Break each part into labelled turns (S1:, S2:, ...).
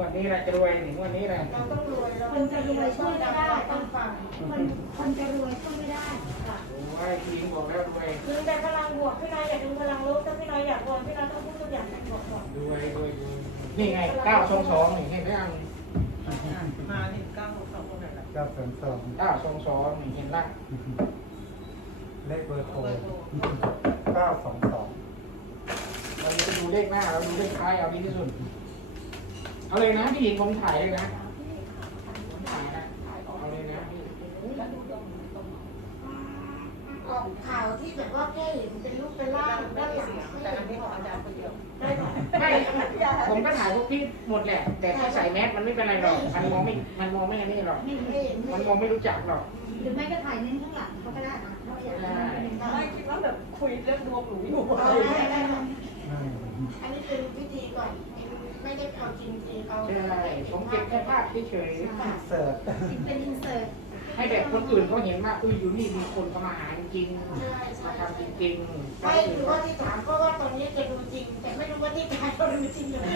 S1: วันนี้แหละจะรวยหนึ่งวันนี้แหละ
S2: เราต้องรวยเรา
S3: คนจะรวยช่วยไม่ได้
S2: ต้องฟัง
S3: คนคนจะรวยช่วยไม่ได้ค่ะ
S1: โอ้ยทีมบอกแล้วรวย
S2: ดึงแต่พลังบวกพี่นายอยากดึงพลังลบถ้าพี่นายอยากรวยพี่นายต้องพูดทุกอย่างเป็นบวกก่อน
S1: รวยรวยรวยนี่ไงเก้าสองสองนี่เห็นไหมอะ
S4: มาหนึ่งเก้าหกสองตรงไหนล่ะ
S5: เก้าสองสอง
S1: เก้าสองสองนี่เห็นละ
S5: เลขเบอร์โทรเก้าสองสอง
S1: เราจะดูเลขหน้าเราดูเลขท้ายเอาดีที่สุด เอาเลยนะพี่หญิงผมถ่ายเลยนะผมถ่ายนะเอาเลยนะ
S2: ออกข่าวที่แบบว่าแค่เห็นเป็นรูปเป็นร่าง
S4: ไม่
S2: ด้าน
S4: มี
S2: หลัง
S4: เสียงแต่อันนี้ของอาจารย์คนเดียว
S2: ได้ไหม
S1: ไม่ผมก็ถ่ายพวกพี่หมดแหละ แต่ถ้าใส่แมสมันไม่เป็นไรหรอกมันมองไม่มันมองไม่อันนี้หรอก
S3: ไม่
S2: ไม่เห็น
S1: มันมองไม่รู้จักหรอก
S3: หรือไม่ก็ถ่ายเน้นข้างหลังเขาก็ได้นะเขาอยากได้
S4: ไม่คิดว่าแบบคุยเรื่องดวงหนูอยู่
S2: เอาได้ได้ได้
S5: อืม
S2: อันนี้เป็นวิธีก่อน
S1: ใช่ผมเก็บแค่ภาพเฉย
S5: เสิร์ช
S3: เป็นอินเสิร์ต
S1: ๆให้แบบคนอื่นเขาเห็นว่าอุ้ยอยู่นี่มีคนเข้ามาหาจริงๆ
S2: ใช่
S1: มา
S2: ใช่
S1: ทำจริงๆ
S2: ไม่คือว่าที่ถามเพราะว่าตอนนี้จะดูจริง แต่ไม่รู้ว่าที่ถ่ายเขาดูจริงหรือไม่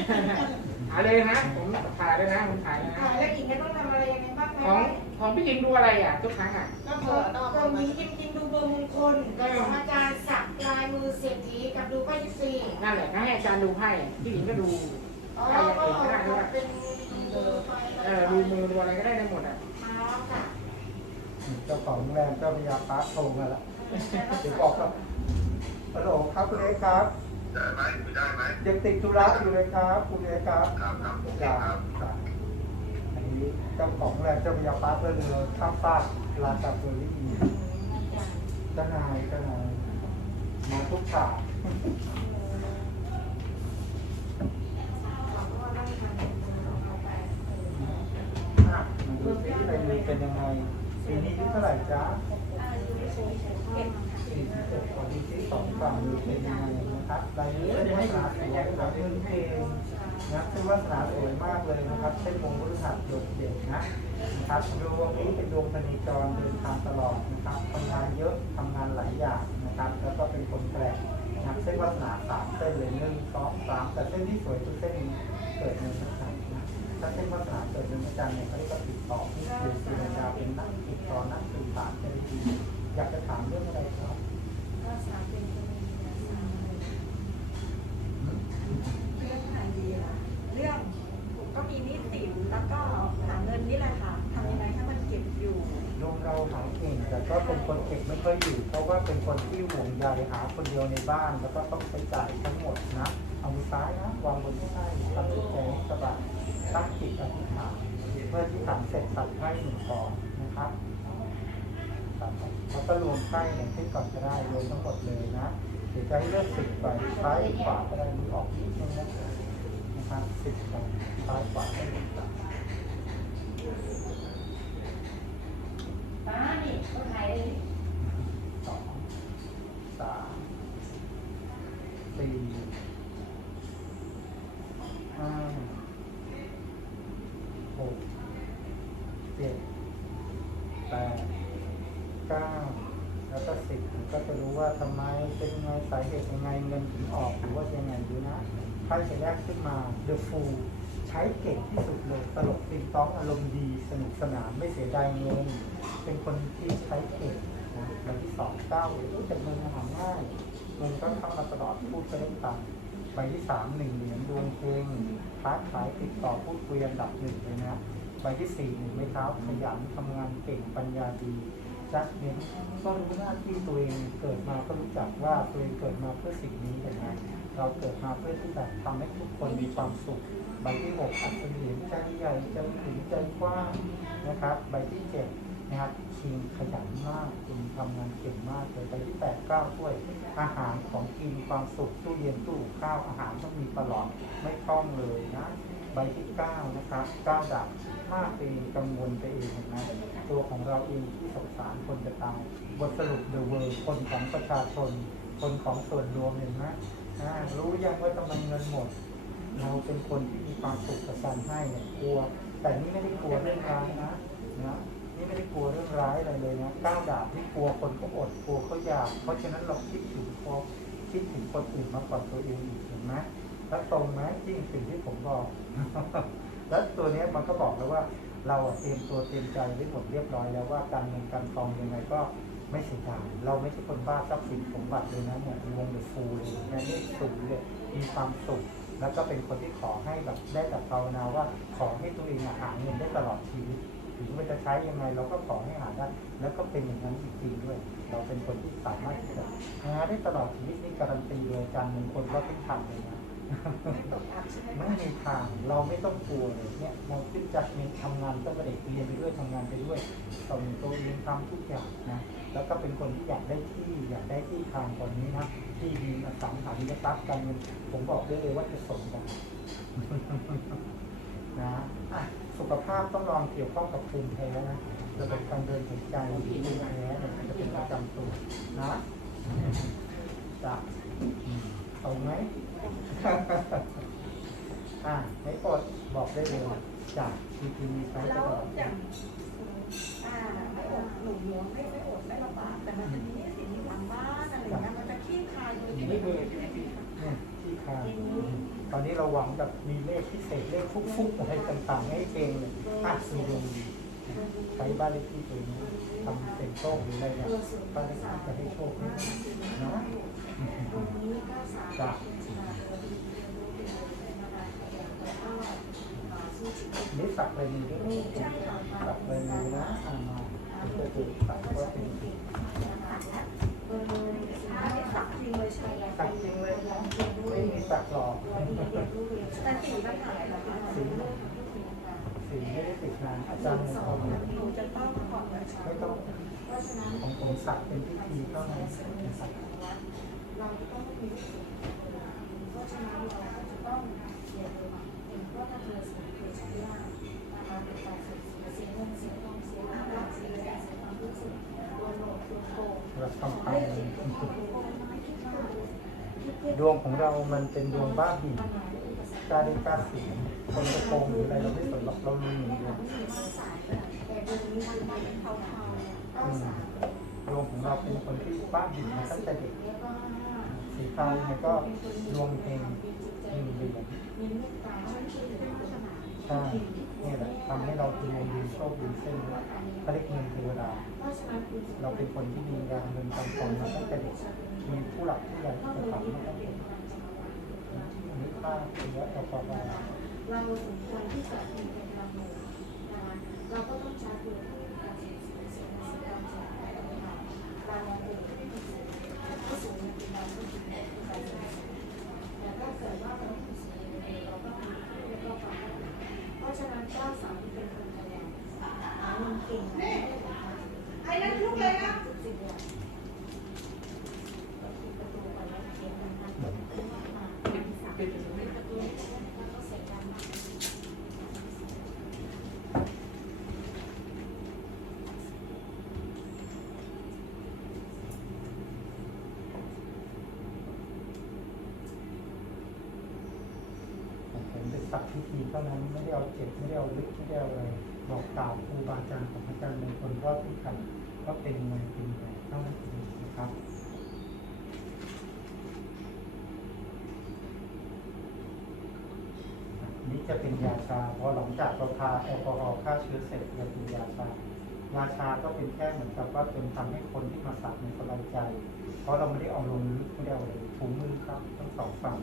S1: หาเลยนะ ผมถ่ายเลยนะผมถ่ายเลยนะ
S2: ถ่ายแล้วอีกไม่ต้องทำอะไรยังไงบ้างไหม
S1: ของของพี่หญิงดูอะไรอะทุกครั้งอะ
S2: ก็ขอตรงนี้จริงๆดูเบอร์มงคลกับของอาจารย์สักลายมือเศรษฐีกับดูป้ายยิปซี
S1: นั่นแหละก็ให้อาจารย์ดูให้พี่หญิงก็ดู
S2: อ๋อ
S1: ใครอยาก
S2: ก็
S1: เห็นก็ได้ด้วย
S2: เป็นเบอร์ไป
S1: เออดูมือดูอะไรก็ได้ได้หมดอะ
S2: อ๋อค่ะ
S5: เจ้าของโรงแรมเจ้าพระยาปาร์คโทรมาแล้วเดี๋ยวบอกครับฮัลโหลครับคุณเอกครับ
S6: ได้ไหมได้ไหม
S5: ยังติดธุระอยู่เลยครับคุณเอกครับ
S6: ครับครับโอเค
S5: จ้า
S6: ครับ
S5: จ้าอันนี้เจ้าของโรงแรมเจ้าพระยาปาร์คเรือเรือข้ามฟากลานซาเฟอรี่เจ้านายเจ้านายมาทุกฉากอะมาดูสิอะไรมือเป็นยังไงปีนี้อายุ เท่าไหร่จ๊ะสี่สิบเอ็ดขอดีที่สองฝั่งมือเป็นยังไงนะครับลายนี้เป็นวาสนาสวยนะครับเพื่อนเพลงนะเป็นวาสนาสวยมากเลยนะครับเส้นมงคลหัสโดดเด่นนะนะครับดวงนี้เป็นดวงพนิจรเดินทางตลอดนะครับทำงานเยอะทำงานหลายอย่างนะครับ แล้วก็เป็นคนแปลกนะครับเส้นวาสนาสามเส้นเลยหนึ่งสองสามแต่เส้นที่สวยคือเส้นเกิดในพระจันทร์นะ ถ้าเส้นวาสนาเกิดในพระจันทร์เนี่ยเขาเรียกว่าติดต่อที่คือจินดาเป็นนักติดต่อนักสื่อสารได้ดีอยากจะถามเรื่องอะไรครับ
S2: ก็สามเป็นคน
S7: เรื่องทางดีค่ะเรื่องผมก็มีหนี้สินแล้วก็หาเงินนี่แหละค่ะทำยังไงให้มันเก็บอยู่
S5: ลงเราหาเก่งแต่ก็เป็นคนเก็บไม่ค่อยอยู่ เพราะว่าเป็นคนที่ห่วงใยหาคนเดียวในบ้านแล้วก็ต้องใช้จ่ายทั้งหมดนะเอามือซ้ายนะวางบนที่ใต้ทำจิตใจให้สบาย ตั้งจิตอธิษฐานเมื่อที่ฐานเสร็จตัดให้หนึ่งกองนะครับตัดแล้วก็รวมไส้หนึ่งที่ก่อนก็ได้รวมทั้งหมดเลยนะเดี๋ยวจะให้เลือกสิบใบซ้ายหรือขวาก็ได้มือออกนิดนึงนะนะครับสิบใบซ้ายขวาได้หนึ่งใบ
S3: ป้านี่เขาถ่ายเลย
S5: สองสามสี่ห้าหกเจ็ดแปดเก้าแล้วก็สิบก็จะรู้ว่าทำไมเป็นยังไงสาเหตุยังไงเงินถึงออกหรือว่ายังไงดูนะ ไพ่จะแรกขึ้นมา The Fool ใช้เก่งที่สุดเลยตลกติงต้องอารมณ์ดีสนุกสนานไม่เสียดายเงินเป็นคนที่ใช้เก่งนะใบที่สองเก้ารู้จักเงินหาง่ายเงินก็เข้ามาตลอดพูดไปได้ตังค์ใบที่สามหนึ่งเหรียญดวงเพลงค้าขายติดต่อพูดคุยอันดับหนึ่งเลยนะใบที่สี่หนึ่งไม้เท้าขยันทำงานเก่งปัญญาดีจัดเน้นก็รู้หน้าที่ตัวเองเกิดมาก็รู้จักว่าตัวเองเกิดมาเพื่อสิ่งนี้เห็นไหม เราเกิดมาเพื่อที่จะทำให้ทุกคนมีความสุข ใบที่หกอัศวินใจใหญ่ใจถึงใจกว้างนะครับ ใบที่เจ็ดนะครับชิงขยันมากคุณทำงานเก่งมากเลยใบที่แปดเก้าถ้วย อาหารของกินความสุขตู้เย็นตู้ข้าวอาหารต้องมีตลอดไม่พร่องเลยนะใบที่เก้านะครับเก้าดับมากเองกังวลไปเองนะตัวของเราเองที่สงสารคนจะตายบทสรุป The World คนของประชาชน คนของส่วนรวมเห็นไหม รู้ยังว่าทำไมเงินหมด เราเป็นคนที่มีความสุขกับการให้เนี่ยกลัว แต่นี่ไม่ได้กลัวเรื่องร้ายนะนะนี่ไม่ได้กลัวเรื่องร้ายอะไรเลยนะก้าวดาบที่กลัวคนเขาอดกลัวเขาอยาก เพราะฉะนั้นเราคิดถึงพอคิดถึงคนอื่นมากกว่าตัวเองอีกเห็นไหมแล้วตรงไหมที่สิ่งที่ผมบอก แล้วตัวนี้มันก็บอกแล้วว่า เราเตรียมตัวเตรียมใจไว้หมดเรียบร้อยแล้วว่าการเงินการทองยังไงก็ ไม่เสียดายเราไม่ใช่คนบ้าทรัพย์สินสมบัติเลยนะเนี่ยวงเดอะฟูลเลยนะนี่สูงเลยมีความสุขแล้วก็เป็นคนที่ขอให้แบบได้แต่ภาวนาว่าขอให้ตัวเองอะหาเงินได้ตลอดชีวิตถึงมันจะใช้ยังไงเราก็ขอให้หาได้ แล้วก็เป็นอย่างนั้นจริงๆด้วย เราเป็นคนที่สามารถที่จะหาได้ตลอดชีวิตนี่การันตีเลยอาจารย์มงคลว่าทุกทำเลยนะ
S7: ไม่ตกอับใช่ไหม
S5: ไม่
S7: คะ
S5: มีทางเราไม่ต้องกลัวเลยเนี่ยเราขึ้นจากเรียนทำงานตั้งแต่เด็กเรียนไปด้วยทำงานไปด้วยส่งตัวเองทำทุกอย่างนะ แล้วก็เป็นคนที่อยากได้ที่อยากได้ที่ทางตอนนี้นะที่ดินอสังหาริมทรัพย์การเงินผมบอกได้เลยว่าจะสมกันนะอะสุขภาพต้องลองเกี่ยวข้องกับภูมิแพ้นะระบบการเดินหายใจภูมิแพ้เนี่ยมันจะเป็นประจำตัวนะจะอืมเอาไหมอะให้กดบอกได้เลยจากทีทีมีไซส์
S7: แล้ว
S5: ลอด
S7: อย่างอ่าไม่อดหนุนหลวงไม่ม่อดไม่ ลำบากแต่มันจะมีหนี้สินอยู่หลังบ้านอะไรอย่างเงี้ยมันจะขี้คายโดยที่
S1: นี่
S7: ไม่
S1: คือ
S5: เนี่ยที่คางตอนนี้เราหวังกับมีเลขพิเศษเลขฟุกๆอะไรต่างๆ ให้เก่งเลยอะมีดวงดีใช้บ้านเลขที่ตัวเองทำเป็นโชคหรืออะไรเนี่ยบ้านเลขที่จะให้โชคให้นะจ้ะนี่สักเลยมือด้วยสักเลยมือนะอ่า มาก็คือสักว่าเป็น
S7: อันนี้สักจริงเลยใช่ไหม
S5: ไม่มีสักหลอก
S7: แต่สีมันหายเหรอคะ
S5: สีสีไม่ได้ติดนานอาจารย์มงคลเนี่ย
S7: หนูจะต้องผ่อนแบบ
S5: ไม่ต้องของผมสักเป็นพิธีเท่านั้นนะครับ
S2: เราต้องมีเพราะฉะนั้นเราจะต้องเรียนรู้เห็นว่าถ้าเธอเสียเสียยากนะคะเป็นการเสียเงินเสียทอง เสียน้ำเสียแรงเสียความรู้สึกโดนโหลดโดนโกง
S5: เราทำไปดวงของเรามันเป็นดวงบ้าบิ่นกาได้กาสีคนจะโกงหรืออะไรเราไม่สนหรอกเรามีหนึ่งเดียว
S2: แต่เดือนนี้มันเป็นเทาๆก็สาม
S5: ดวงของเราเป็นคนที่บ้าบิ่นมาตั้งแต่เด็ก
S2: แล้วก็ห้า
S5: สีเทาเนี่ยก็ดวงเฮงหนึ่งเดือน
S2: มีเมตตาช่วยเหลือ
S5: ใช่ นี่แหละทำให้เราเป็นวงดีโชคดีเส้นเขาเรียกเงินเทวดา
S2: เรา
S5: เป็นคนที่มีการเงินการทองมาตั้งแต่เด็กมีผู้หลักผู้ใหญ่จะทำให้ตั้งแต่เด็กนึกภาเป็นว่าเราพอไป
S2: เราสมควรที่จะมีเป็นการเมืองนะคะเราก็ต้องใช้ตัวที่การเสียเสียเสียเสียการเสียหายต่างๆการมองเป็นผู้สูงอายุเป็นเราผู้สูงอายุเป็นการเสียแต่ถ้าเกิดว่าเราผู้สูงอายุเราก็มีแล้วก็ฟังเพราะฉะนั้นเจ้าสาวที่เป็นคนขยันหาเงินเก่งนี่ไอ้นั่นลุกเลยนะจุดสิบอย่างประตูไปแล้วเขียนมันมันขึ้นมาเป็นสามประตูแล้วก็เสียการ
S5: ผมเป็นสัก พิธีเท่านั้นไม่ได้เอาเจ็บไม่ได้เอาลึกไม่ได้เอาอะไรบอกกล่าวครูบาอาจารย์ของอาจารย์ในคนรอบที่ขันก็เป็นยังไงเป็นยังไงเท่านั้นเองนะครับนี่จะเป็นยาชาพอหลังจากเราทาแอลกอฮอล์ฆ่าเชื้อเสร็จจะเป็นยาชายาชาก็เป็นแค่เหมือนกับว่าเป็นทำให้คนที่มาสักในสบายใจ เพราะเราไม่ได้เอาลงลึกไม่ได้เอาอะไรถุงมือครับทั้งสองฝั่ง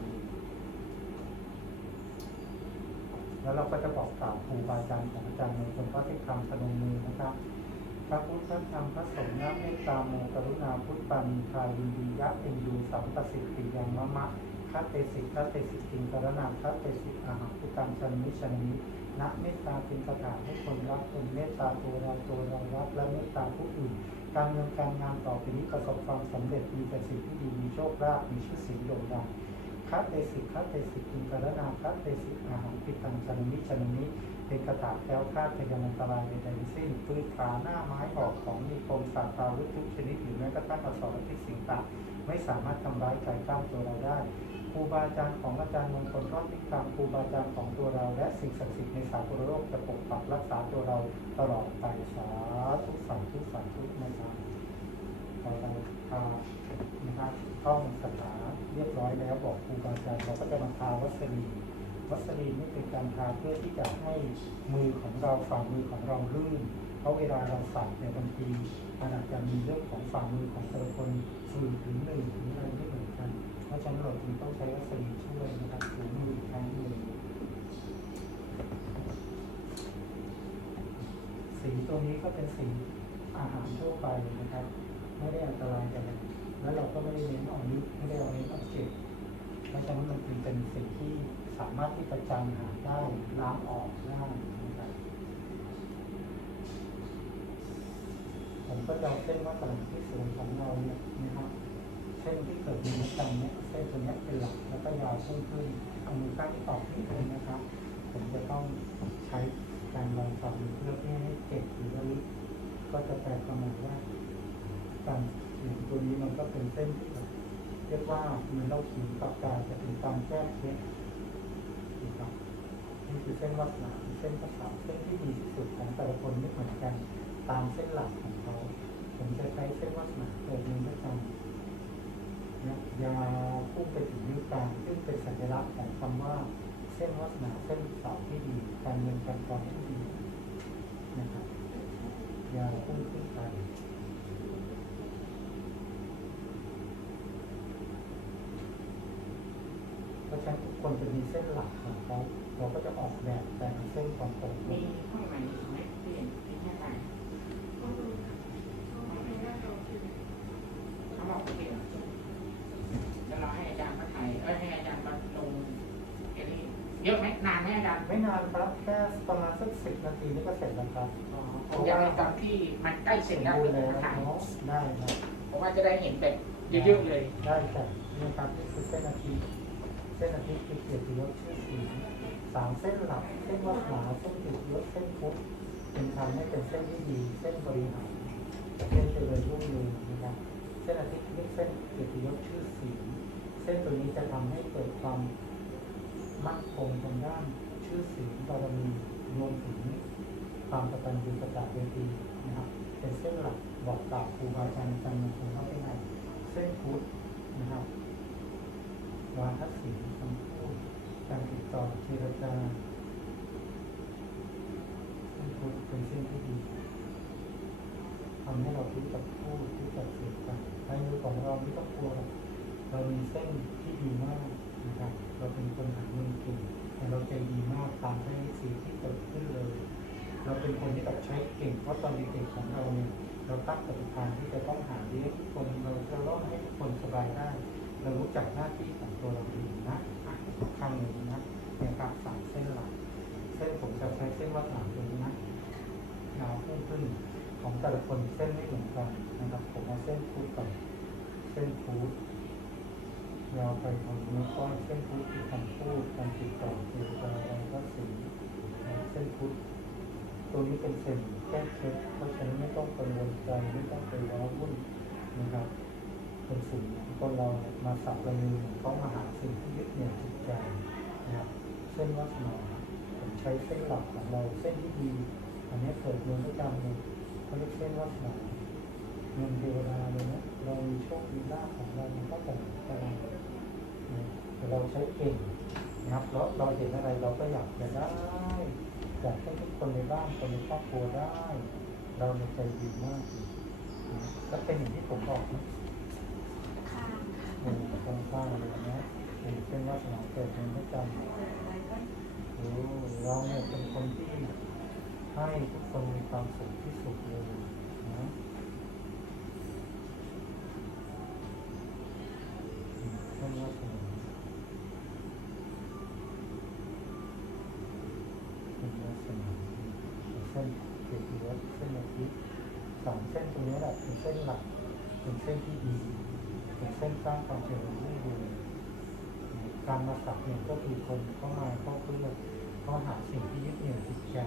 S5: แล้วเราก็จะบอกกล่าวครูบาอาจารย์ของอาจารย์ในคนก็ที่ทำพนมมือนะครับ พระพุทธธรรมพระสงฆ์นะเมตตาโมกรุณาพุทธปานิทายินดียะเอ็นดูสัมปสิทธิยังมะมะคัตเตสิคัตเตสิกิงกรณาคัตเตสิอาหาพุตังชนมิชนินะเมตตาเป็นคาถาให้คนรักคนเมตตาตัวเราตัวเรารักและเมตตาผู้อื่นการเงินการงานต่อไปนี้ประสบความสำเร็จมีแต่สิ่งที่ดีมีโชคลาภมีชื่อเสียงโด่งดัง คัตเตสิคัตเตสิกิงกรณาคัตเตสิอาหารปิตังชนมิชนมิเป็นคาถาแคล้วคาดพยานันตรายใดๆทั้งสิ้นพืชขาหน้าไม้ออกของมีคมสัตว์ตาวุธทุกชนิดหรือแม้กระทั่งอสรพิษสิงต่าไม่สามารถทำร้ายใจกล้ามตัวเราได้ครูบาอาจารย์ของอาจารย์มงคลรอดทิศทางครูบาอาจารย์ของตัวเรา และสิ่งศักดิ์สิทธิ์ในสากลโลกจะปกปักรักษาตัวเราตลอดไปสาธุสาธุสาธุนะครับ เราเราพานะครับท่องคาถาเรียบร้อยแล้วบอกครูบาอาจารย์เราก็จะมาทาวัสลีวัสลีนี่เป็นการทาเพื่อที่จะให้มือของเราฝ่ามือของเราลื่น เพราะเวลาเราสักเนี่ยบางทีมันอาจจะมีเรื่องของฝ่ามือของแต่ละคนฝืนถึงหนึ่งถึงอะไรไม่เหมือนกัน เพราะฉะนั้นเราจึงต้องใช้วัสลีช่วยนะครับถูมือครั้งหนึ่งสีตัวนี้ก็เป็นสีอาหารทั่วไปนะครับ ไม่ได้อันตรายกันแล้วเราก็ไม่ได้เน้นออกนิดไม่ได้เอาเน้นออกเจ็บเพราะฉะนั้นมันจึงเป็นสิ่งที่สามารถที่จะจำหาได้ล้างออกได้นะครับผมก็จะเอาเส้นวัดสลังที่สูงของเราเนี่ยนะครับเส้นที่เกิดมีน้ำตาลเนี่ยเส้นตัวเนี้ยเป็นหลักแล้วก็ยาวขึ้นขึ้นเอามือข้างที่ตอกนิดนึงนะครับ ผมจะต้องใช้การลองฝังเพื่อไม่ให้เจ็บหรือว่ากก็จะแปลความหมายว่า การเขียนตัวนี้มันก็เป็นเส้นเรียกว่าเหมือนเราขียนปากกาจะเป็นการแก้เคล็ดนะครับนี่คือเส้นวัดหนาเส้นประสาเส้นที่ดีที่สุดของแต่ละคนไม่เหมือนกัน ตามเส้นหลักของเขาผมจะใช้เส้นวัดหนาเกิดมือประจำนะยาพุ่งไปถึงนิ้วกลางซึ่งเป็นสัญลักษณ์ของคำว่า เส้นวัดหนาเส้นเสาที่ดี การเงินการคองที่ดีนะครับยาพุ่งขึ้นไปเพราะฉะนั้นทุก คนจะมีเส้นหลักของเขาเราก็จะออกแบบแต่ละเส้นความตรง
S1: มีห้องไหนอีกไหมที่เห็นที่แค่ไหน
S2: เขาไม่ได้เขา
S1: บอกโอเคเหรอแล้วเราให้อาจารย์มาถ่ายเอ้ยให้อาจารย์มาลงแค่นี้เยอะไหมนานไหมอาจารย์
S5: ไม่นานครับแค่ประมาณสักสิบนาทีนี่ก็เสร็จแล้วครับ
S1: ผมอยากให้ตอนที่มันใกล้เสร็จแล้วเป็น
S5: เลย
S1: ถ่าย
S5: ได้ครับ
S1: ผมว่าจะได้เห็นแบบเยอะๆเลย
S5: ได้จ้ะนี่ครับนี่คือเส้นาทิตย์ เส้นอาทิตย์คือเกียรติยศชื่อเสียงสามเส้นหลัก เส้นวัดหนาเส้นเกียรติยศเส้นพุทธเป็นทำให้เป็นเส้นที่ดี เส้นบริหารเส้นเจริญรุ่งเรืองนะครับ เส้นอาทิตย์เรียกเส้นเกียรติยศชื่อเสียงเส้นตัวนี้จะทำให้เกิดความมั่นคงทางด้านชื่อเสียงบารมีรวมถึงความกตัญญูกตเวทีนะครับเป็นเส้นหลักบอกกล่าวครูบาอาจารย์อาจารย์มงคลเข้าไปในเส้นพุทธนะครับ วาทศิลป์คำพูดการติดต่อเจรจาเส้นพุทธเป็นเส้นที่ดีทำให้เรารู้จักพูดรู้จักสื่อกันในมือของเราไม่ต้องกลัวเรามีเส้นที่ดีมากนะครับ เราเป็นคนหาเงินเก่งแต่เราใจดีมากตามให้สีที่เกิดขึ้นเลย เราเป็นคนที่แบบใช้เก่งเพราะตอนเด็กๆของเราเนี่ยเราตั้งปฏิภาณที่จะต้องหาเลี้ยงคนเราจะต้องให้คนสบายได้ เรารู้จักหน้าที่ของตัวเราเองนะอะข้งหนึ่งนะเนี่ยครับสามเส้นหลัก เส้นผมจะใช้เส้นวัดหลังตรงนี้นะยาวขึ้นขึ้นของแต่ละคนเส้นไม่เหมือนกันนะครับ ผมเอาเส้นพุทธก่อนเส้นพุทธยาวไปของนิ้วก้อยเส้นพุทธคือคำพูดการติดต่อเจรจาอะไรก็สิ่งเส้นพุทธตัวนี้เป็นเส้นแก้เคล็ดเพราะฉะนั้นไม่ต้องกังวลใจไม่ต้องไปร้อนวุ่นนะครับ เป็นสิ่งที่คนเรามาสับกระมือเขามาหาสิ่งที่ยึดเหนี่ยวจิตใจนะครับเส้นวัดหนอผมใช้เส้นหลักของเราเส้นที่ดีอันนี้เกิดเงินประจำเลยเขาเรียกเส้นวัดหนอเงินเทวดาเลยนะเรามีโชคมีลาภของเรามันก็แต่แต่เราใช้เก่งนะครับแล้วเราเห็นอะไรเราก็อยากจะได้อยากให้ทุกคนในบ้านคนในครอบครัวได้ เราในใจดีมากเลยนะก็เป็นอย่างที่ผมบอกนะ เป็นตรงข้างเลยนะเป็นเส้นวาสนาเกิดเป็นประจำโอ้เราเนี่ยเป็นคนที่ให้ทุกคนมีความสุขที่สุดเลยนะเส้นวาสนาเส้นวาสนาเส้นเกียรติยศเส้นอาทิตย์สามเส้นตรงนี้แหละเป็นเส้นหลักเป็นเส้นที่ดี เส้นสร้างความเจริญรุ่งเรืองการมาสักเนี่ยก็คือคนเข้ามาเขาเพื่อเขาหาสิ่งที่ยึดเหนี่ยวจิตใจ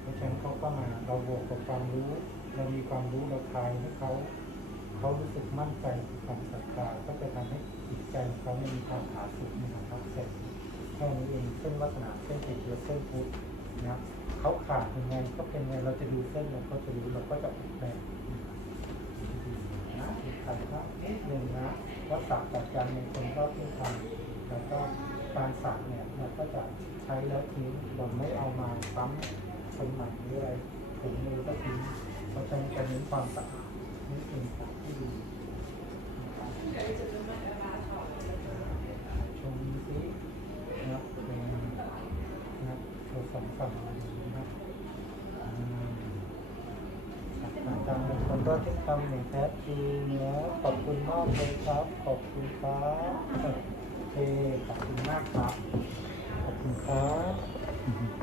S5: เพราะฉะนั้นเขาก็มาเราบวกกับความรู้เรามีความรู้เราทายให้เขาเขารู้สึกมั่นใจความศรัทธาก็จะทำให้จิตใจเขาเนี่มีความผาสุกมีความพักเสร็จแค่นี้เองเส้นวัฒนาเส้นติดเชื้อเส้นพุทธนะเขาขาดยังไงก็เป็นไงเราจะดูเส้นเราก็จะรู้เราก็จะแบบ นะอีกคำก็นิดหนึ่งนะว่าสักกับการในคนก็ที่ทำแล้วก็การสักเนี่ยเราก็จะใช้แล้วทิ้งเราไม่เอามาปั๊มคนใหม่หรืออะไรถุงมือก็ทิ้งเพราะฉะนั้นจะเน้นความสะอาดนี่เป็นสิ่งที่ดีชมซินะเป็นนะครับตัวสองฝั่งนะครับ จารย์เป็นคนรอดที่ทำอย่างแท้จริงนะขอบคุณมากเลยครับ ขอบคุณครับโอเคขอบคุณมากครับ ขอบคุณครับ